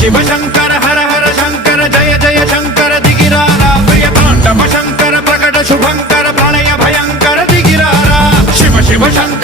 शिव शंकर हर हर शंकर जय जय शंकर दिगिरारा प्रिय तांडव शंकर प्रकट शुभंकर प्रणय भयंकर दिगिरारा शिव शिव शंकर